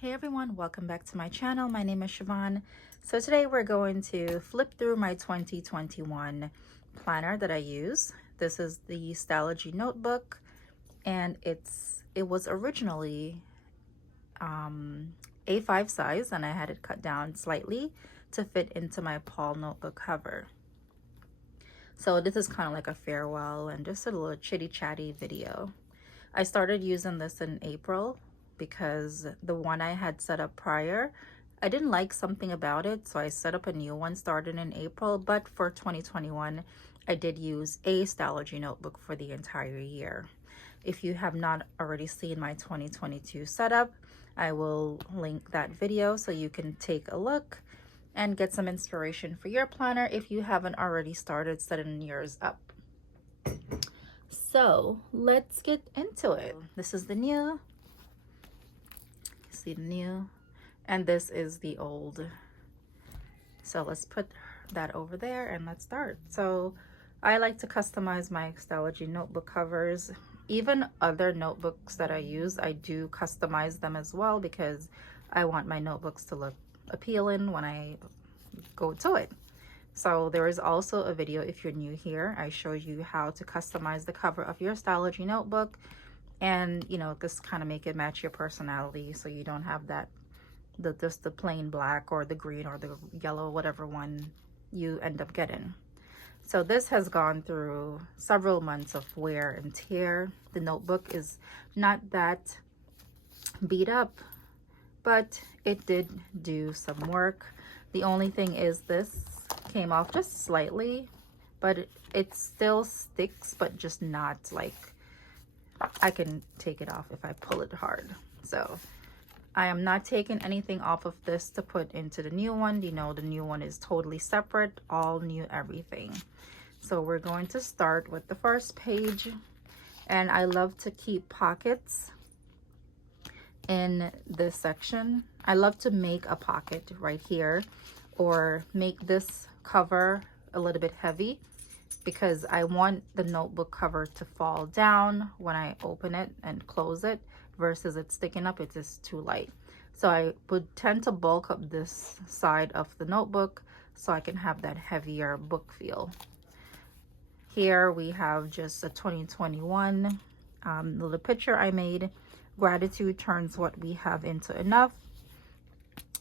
Hey everyone, welcome back to my channel. My name is Siobhan. So today we're going to flip through my 2021 planner that I use. This is the Stalogy notebook, and it was originally A5 size, and I had it cut down slightly to fit into my Paul notebook cover. So this is kind of like a farewell and just a little chitty chatty video. I started using this in April because the one I had set up prior, I didn't like something about it, so I set up a new one starting in April. But for 2021, I did use a Stalogy notebook for the entire year. If you have not already seen my 2022 setup, I will link that video so you can take a look and get some inspiration for your planner if you haven't already started setting yours up. So let's get into it. This is the new. See the new, and this is the old. So let's put that over there and let's start. So I like to customize my Stalogy notebook covers. Even other notebooks that I use, I do customize them as well because I want my notebooks to look appealing when I go to it. So there is also a video, if you're new here, I show you how to customize the cover of your Stalogy notebook, and you know, just kind of make it match your personality, so you don't have that just the plain black or the green or the yellow, whatever one you end up getting. So this has gone through several months of wear and tear. The notebook is not that beat up, but it did do some work. The only thing is this came off just slightly, but it still sticks, but just not like I can take it off if I pull it hard. So I am not taking anything off of this to put into the new one. You know, the new one is totally separate, all new everything. So we're going to start with the first page, and I love to keep pockets in this section. I love to make a pocket right here, or make this cover a little bit heavy, because I want the notebook cover to fall down when I open it and close it, versus it sticking up. It is too light. So I would tend to bulk up this side of the notebook so I can have that heavier book feel. Here we have just a 2021 little picture I made. Gratitude turns what we have into enough.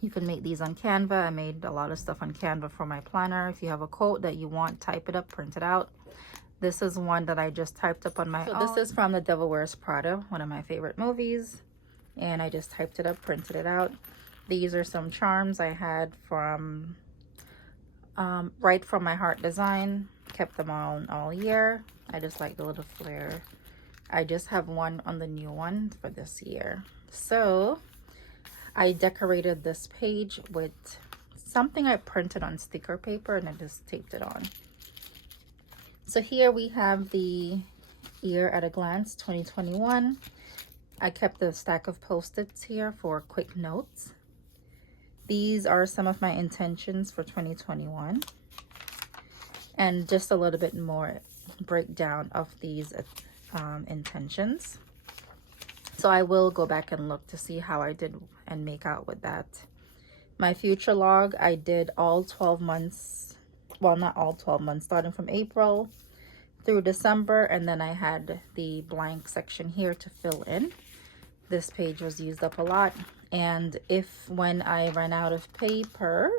You can make these on Canva. I made a lot of stuff on Canva for my planner. If you have a quote that you want, type it up, print it out. This is one that I just typed up on my own. This is from The Devil Wears Prada, one of my favorite movies. And I just typed it up, printed it out. These are some charms I had from right from my heart design. Kept them on all year. I just like the little flare. I just have one on the new one for this year. So I decorated this page with something I printed on sticker paper, and I just taped it on. So here we have the Year at a Glance 2021. I kept a stack of Post-its here for quick notes. These are some of my intentions for 2021, and just a little bit more breakdown of these intentions. So I will go back and look to see how I did and make out with that. My future log, I did all 12 months, well, not all 12 months, starting from April through December, and then I had the blank section here to fill in. This page was used up a lot, and when I ran out of paper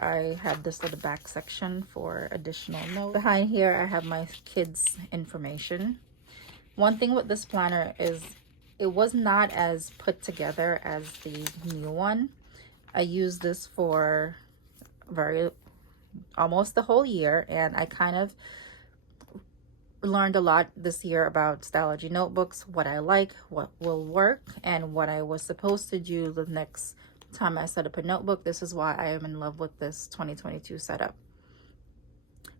I had this little back section for additional notes. Behind here I have my kids' information. One thing with this planner is it was not as put together as the new one. I used this for almost the whole year, and I kind of learned a lot this year about Stalogy notebooks, what I like, what will work, and what I was supposed to do the next time I set up a notebook. This is why I am in love with this 2022 setup,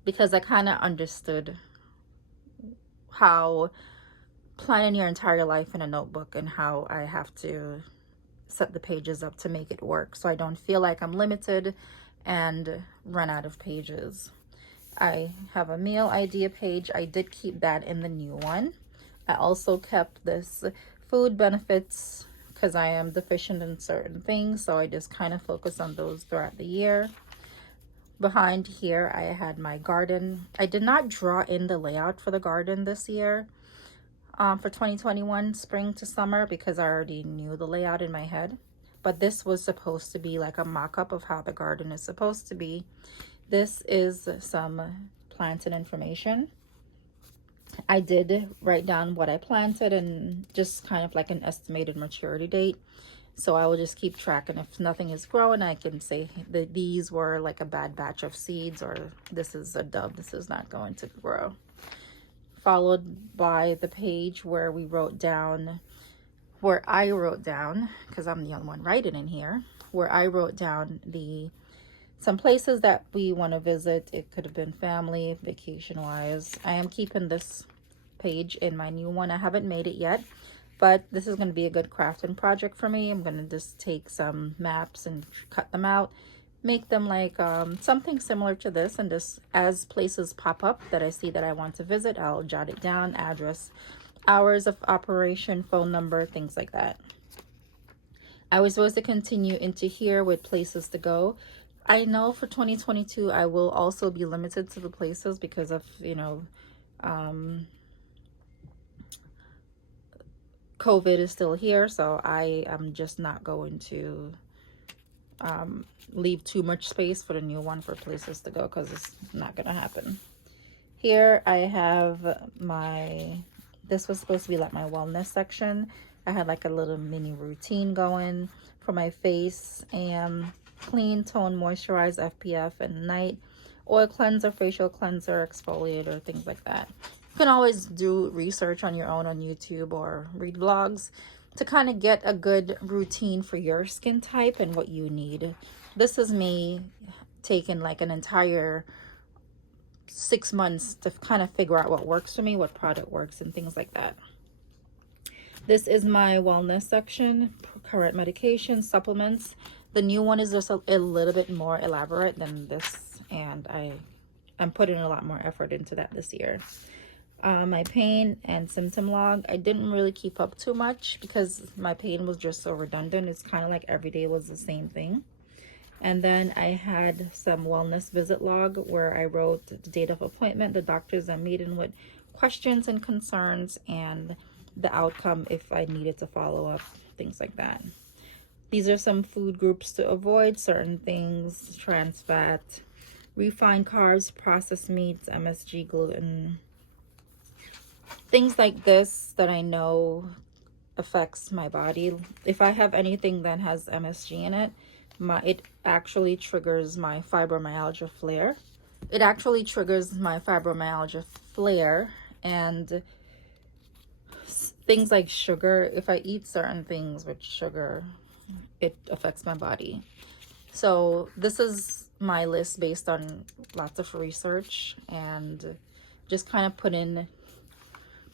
because I kind of understood how planning your entire life in a notebook and how I have to set the pages up to make it work, so I don't feel like I'm limited and run out of pages. I have a meal idea page. I did keep that in the new one. I also kept this food benefits because I am deficient in certain things, so I just kind of focus on those throughout the year. Behind here, I had my garden. I did not draw in the layout for the garden this year, for 2021 spring to summer, because I already knew the layout in my head. But this was supposed to be like a mock-up of how the garden is supposed to be. This is some planted information. I did write down what I planted and just kind of like an estimated maturity date. So I will just keep track, and if nothing is growing, I can say that these were like a bad batch of seeds, or this is a dub, this is not going to grow. Followed by the page where we wrote down, where I wrote down, because I'm the only one writing in here, where I wrote down some places that we want to visit. It could have been family, vacation wise. I am keeping this page in my new one. I haven't made it yet, but this is going to be a good crafting project for me. I'm going to just take some maps and cut them out, make them like something similar to this, and just as places pop up that I see that I want to visit, I'll jot it down, address, hours of operation, phone number, things like that. I was supposed to continue into here with places to go. I know for 2022 I will also be limited to the places because of, you know, COVID is still here, so I am just not going to leave too much space for the new one for places to go, because it's not gonna happen. Here I have this was supposed to be like my wellness section. I had like a little mini routine going for my face, and clean, tone, moisturize, FPF, and night, oil cleanser, facial cleanser, exfoliator, things like that. You can always do research on your own on YouTube or read blogs to kind of get a good routine for your skin type and what you need. This is me taking like an entire 6 months to kind of figure out what works for me, what product works, and things like that. This is my wellness section, current medication, supplements. The new one is just a little bit more elaborate than this, and I'm putting a lot more effort into that this year. My pain and symptom log, I didn't really keep up too much because my pain was just so redundant. It's kind of like every day was the same thing. And then I had some wellness visit log where I wrote the date of appointment, the doctors I'm meeting with, questions and concerns, and the outcome if I needed to follow up, things like that. These are some food groups to avoid, certain things, trans fat, refined carbs, processed meats, MSG, gluten, things like this that I know affects my body. If I have anything that has MSG in it, it actually triggers my fibromyalgia flare. It actually triggers my fibromyalgia flare, and things like sugar. If I eat certain things with sugar, it affects my body. So this is my list based on lots of research and just kind of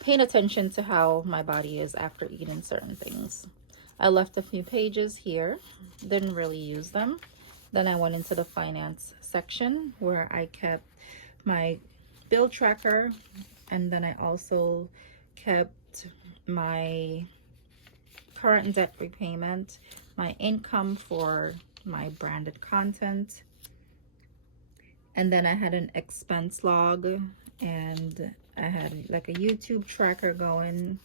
paying attention to how my body is after eating certain things. I left a few pages here, didn't really use them. Then I went into the finance section where I kept my bill tracker, and then I also kept my current debt repayment, my income for my branded content, and then I had an expense log, and I had like a YouTube tracker going,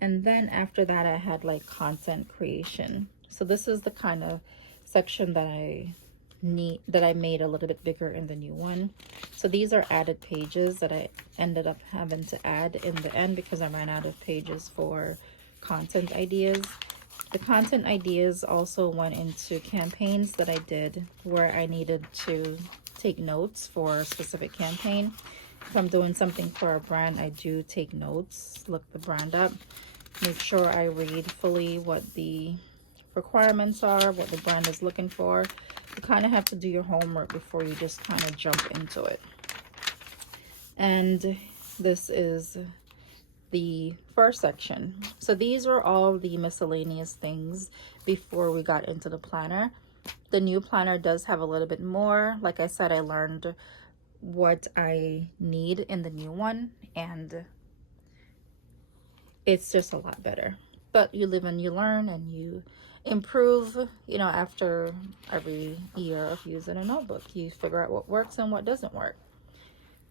and then after that I had like content creation. So this is the kind of section that I made a little bit bigger in the new one. So these are added pages that I ended up having to add in the end because I ran out of pages for content ideas. The content ideas also went into campaigns that I did where I needed to take notes for a specific campaign. If I'm doing something for a brand, I do take notes, look the brand up, make sure I read fully what the requirements are, what the brand is looking for. You kind of have to do your homework before you just kind of jump into it. And this is the first section. So these were all the miscellaneous things before we got into the planner. The new planner does have a little bit more. Like I said, I learned what I need in the new one, and it's just a lot better. But you live and you learn and you improve, you know, after every year of using a notebook. You figure out what works and what doesn't work.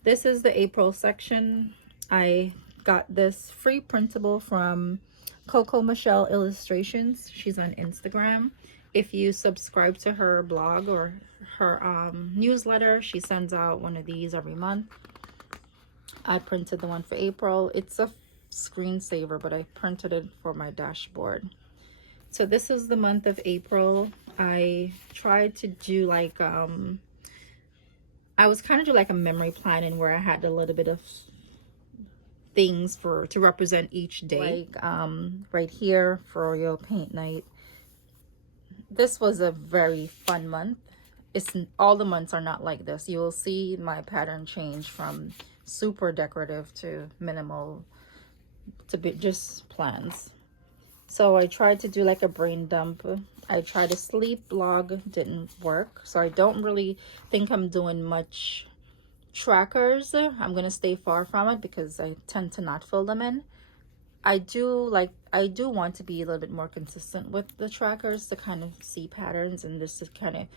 This is the April section. I got this free printable from Coco Michelle Illustrations. She's on Instagram. If you subscribe to her blog or her newsletter, she sends out one of these every month. I printed the one for April. It's a screensaver, but I printed it for my dashboard. So this is the month of April. I tried to do like I was kind of do like a memory planning where I had a little bit of things to represent each day. Like right here for your paint night. This was a very fun month. It's all the months are not like this. You will see my pattern change from super decorative to minimal to be just plans. So I tried to do like a brain dump. I tried a sleep log, didn't work. So I don't really think I'm doing much trackers. I'm gonna stay far from it because I tend to not fill them in. I do want to be a little bit more consistent with the trackers to kind of see patterns and just to kind of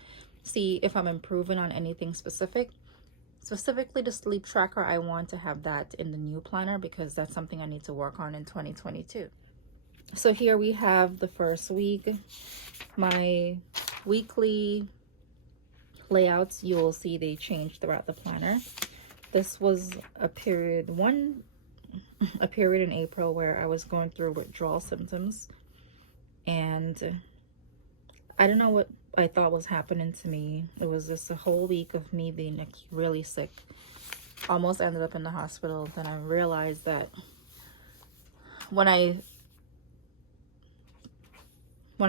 see if I'm improving on anything specific. Specifically the sleep tracker, I want to have that in the new planner because that's something I need to work on in 2022. So here we have the first week. My weekly layouts, you will see they change throughout the planner. This was a period in April where I was going through withdrawal symptoms, and I don't know what I thought was happening to me. It was just a whole week of me being really sick. Almost ended up in the hospital. Then I realized that when I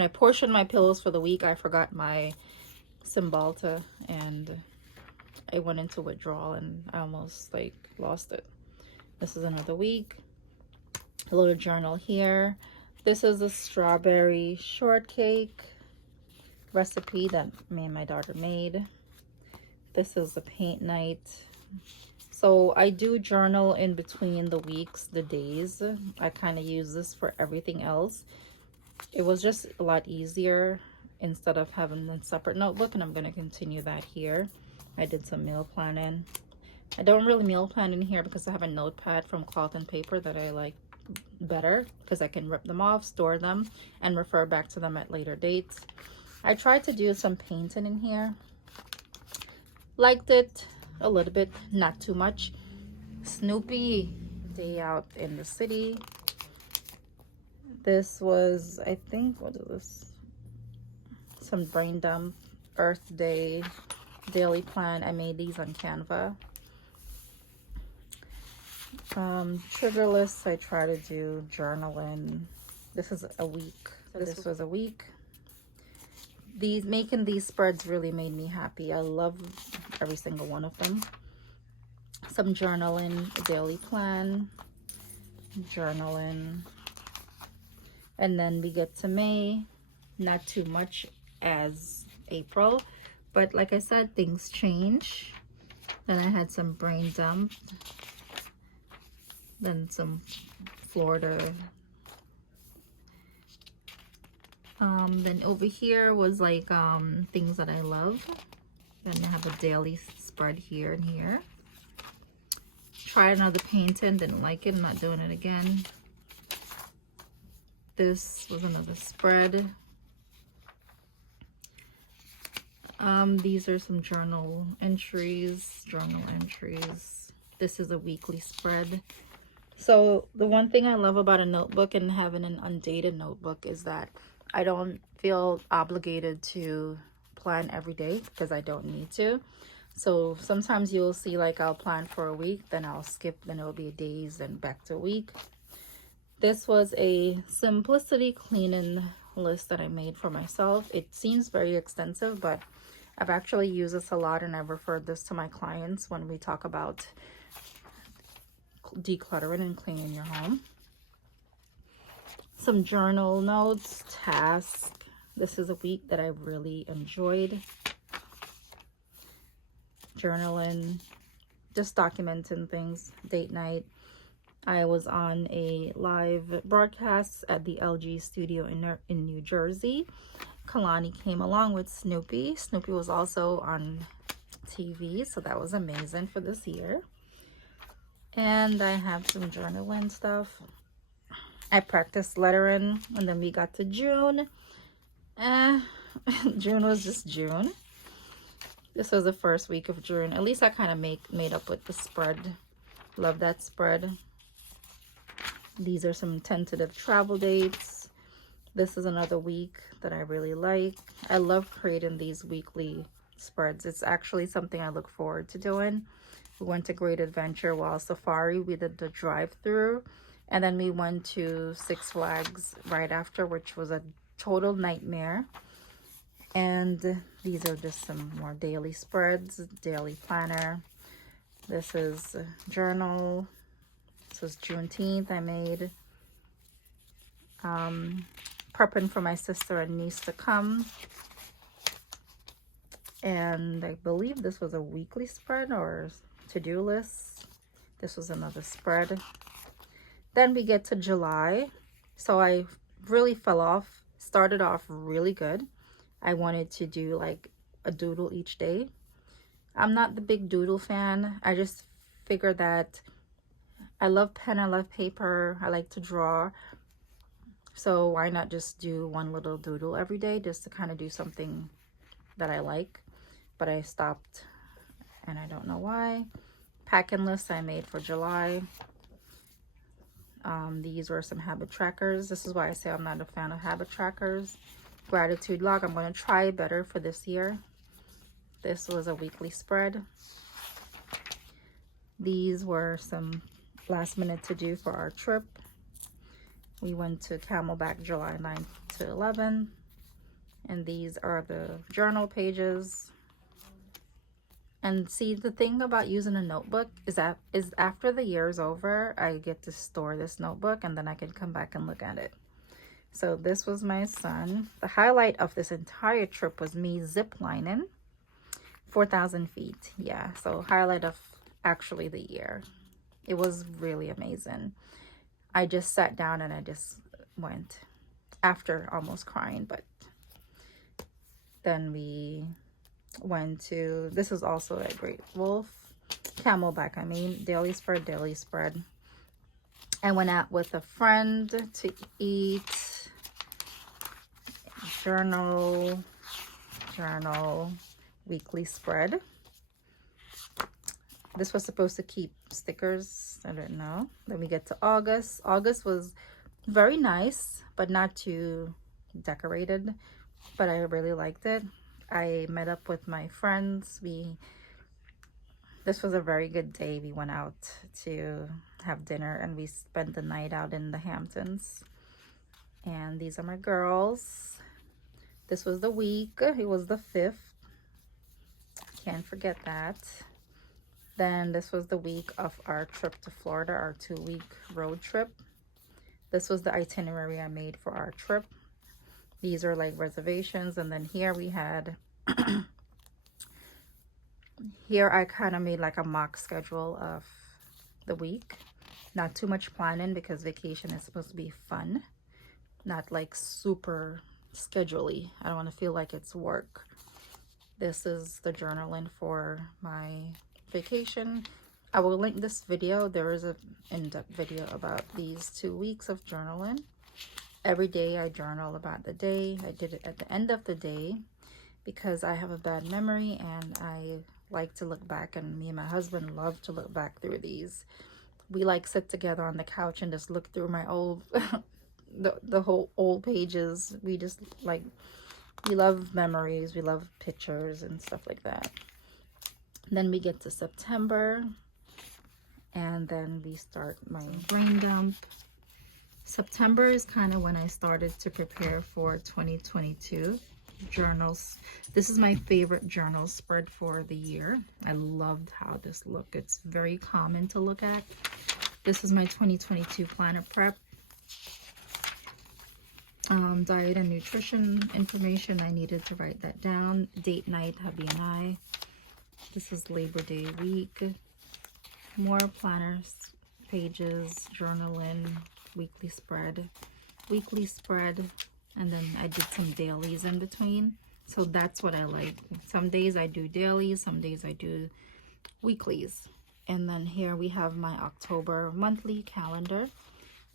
portioned my pillows for the week, I forgot my Cymbalta and I went into withdrawal and I almost like lost it. This is another week. A little journal here. This is a strawberry shortcake recipe that me and my daughter made. This is a paint night. So I do journal in between the weeks, the days. I kind of use this for everything else. It was just a lot easier instead of having a separate notebook, and I'm going to continue that here. I did some meal planning. I don't really meal plan in here because I have a notepad from Cloth and Paper that I like better because I can rip them off, store them, and refer back to them at later dates. I tried to do some painting in here. Liked it a little bit, not too much. Snoopy, day out in the city. This was, I think, what is this? Some brain dump, Earth Day, daily plan. I made these on Canva. Trigger lists, I try to do journaling. This is a week. So this was a week. Making these spreads really made me happy. I love every single one of them. Some journaling, a daily plan, journaling. And then we get to May. Not too much as April, but like I said, things change. Then I had some brain dump. Then some Florida. Then over here was like things that I love. Then I have a daily spread here and here. Tried another painting, didn't like it, I'm not doing it again. This was another spread. These are some journal entries. This is a weekly spread. So the one thing I love about a notebook and having an undated notebook is that I don't feel obligated to plan every day because I don't need to. So sometimes you'll see like I'll plan for a week, then I'll skip, then it'll be days, then back to a week. This was a simplicity cleaning list that I made for myself. It seems very extensive, but I've actually used this a lot, and I've referred this to my clients when we talk about decluttering and cleaning your home. Some journal notes, tasks. This is a week that I really enjoyed. Journaling, just documenting things, date night. I was on a live broadcast at the LG studio in New Jersey. Kalani came along with Snoopy. Snoopy was also on TV, so that was amazing for this year. And I have some journaling stuff. I practiced lettering, and then we got to June. June was just June. This was the first week of June. At least I kind of made up with the spread. Love that spread. These are some tentative travel dates. This is another week that I really like. I love creating these weekly spreads. It's actually something I look forward to doing. We went to Great Adventure Wild Safari. We did the drive-through, and then we went to Six Flags right after, which was a total nightmare. And these are just some more daily spreads, daily planner. This is journal. This was Juneteenth. I made prepping for my sister and niece to come. And I believe this was a weekly spread or to-do list. This was another spread. Then we get to July. So I really fell off. Started off really good. I wanted to do like a doodle each day. I'm not the big doodle fan. I just figured that I love pen, I love paper, I like to draw. So why not just do one little doodle every day just to kind of do something that I like. But I stopped and I don't know why. Packing lists I made for July. These were some habit trackers. This is why I say I'm not a fan of habit trackers. Gratitude log, I'm going to try better for this year. This was a weekly spread. These were some last minute to do for our trip. We went to Camelback July 9th to 11th. And these are the journal pages. And see, the thing about using a notebook is after the year is over, I get to store this notebook and then I can come back and look at it. So this was my son. The highlight of this entire trip was me zip lining 4,000 feet. Yeah, so highlight of actually the year. It was really amazing. I just sat down and I just went after almost crying, but then we went to, this is also a Great Wolf, Camelback, I mean, daily spread, daily spread. I went out with a friend to eat. Journal, weekly spread. This was supposed to keep stickers. I don't know. Then we get to August. August was very nice, but not too decorated. But I really liked it. I met up with my friends. This was a very good day. We went out to have dinner and we spent the night out in the Hamptons. And these are my girls. This was the week. It was the 5th. Can't forget that. Then this was the week of our trip to Florida, our 2-week road trip. This was the itinerary I made for our trip. These are like reservations. And then here we had, here I kind of made like a mock schedule of the week. Not too much planning because vacation is supposed to be fun. Not like super schedule-y. I don't want to feel like it's work. This is the journaling for my vacation. I will link this video. There is an in-depth video about these 2 weeks of journaling. Every day I journal about the day. I did it at the end of the day because I have a bad memory and I like to look back, and me and my husband love to look back through these. We like sit together on the couch and just look through my old the whole old pages. We just like, we love memories, we love pictures and stuff like that. Then we get to September and then we start my brain dump. September is kind of when I started to prepare for 2022 journals. This is my favorite journal spread for the year. I loved how this looked. It's very common to look at. This is my 2022 planner prep. Diet and nutrition information. I needed to write that down. Date night, hubby and I. This is Labor Day week. More planners pages, journaling, weekly spread, and then I did some dailies in between. So that's what I like. Some days I do dailies, some days I do weeklies. And then here we have my October monthly calendar.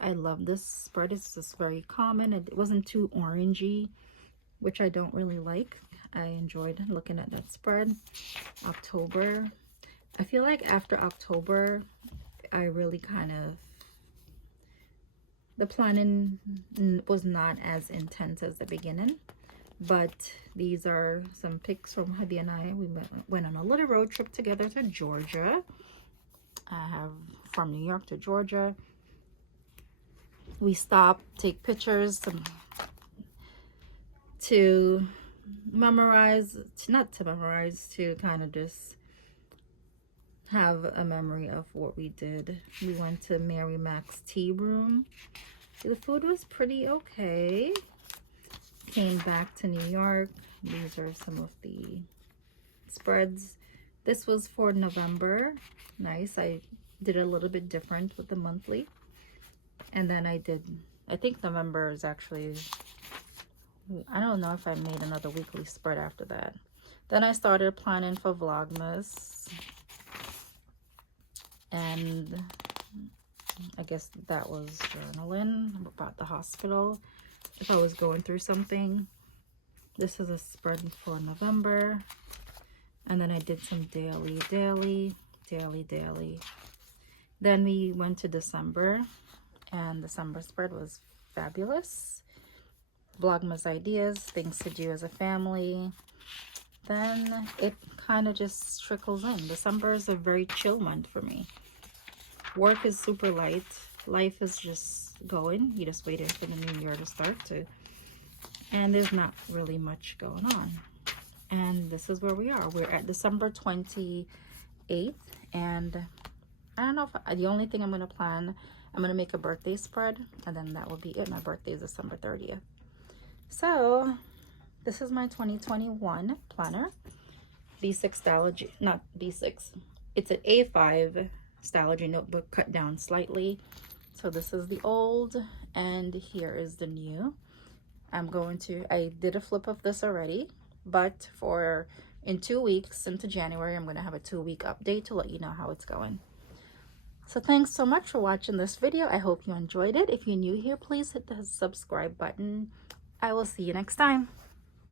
I love this spread. It's just very common. It wasn't too orangey, which I don't really like. I enjoyed looking at that spread. October. I feel like after October, I really kind of, the planning was not as intense as the beginning. But these are some pics from hubby and I. We went on a little road trip together to Georgia. I have from New York to Georgia. We stopped, take pictures to memorize, to kind of just have a memory of what we did. We went to Mary Mac's tea room. The food was pretty okay. Came back to New York. These are some of the spreads. This was for November. Nice. I did a little bit different with the monthly. And then I think November is actually, I don't know if I made another weekly spread after that. Then I started planning for Vlogmas. And I guess that was journaling about the hospital. If I was going through something. This is a spread for November. And then I did some daily. Then we went to December. And December spread was fabulous. Vlogmas ideas, things to do as a family. Then it kind of just trickles in. December is a very chill month for me. Work is super light. Life is just going. You just waiting for the new year to start too. And there's not really much going on. And this is where we are. We're at December 28th. And I don't know if the only thing I'm going to plan, I'm going to make a birthday spread. And then that will be it. My birthday is December 30th. So this is my 2021 planner. B6 Stalogy, not B6. It's an A5 Stalogy notebook cut down slightly. So this is the old and here is the new. I did a flip of this already, but in 2 weeks into January, I'm going to have a 2-week update to let you know how it's going. So thanks so much for watching this video. I hope you enjoyed it. If you're new here, please hit the subscribe button. I will see you next time.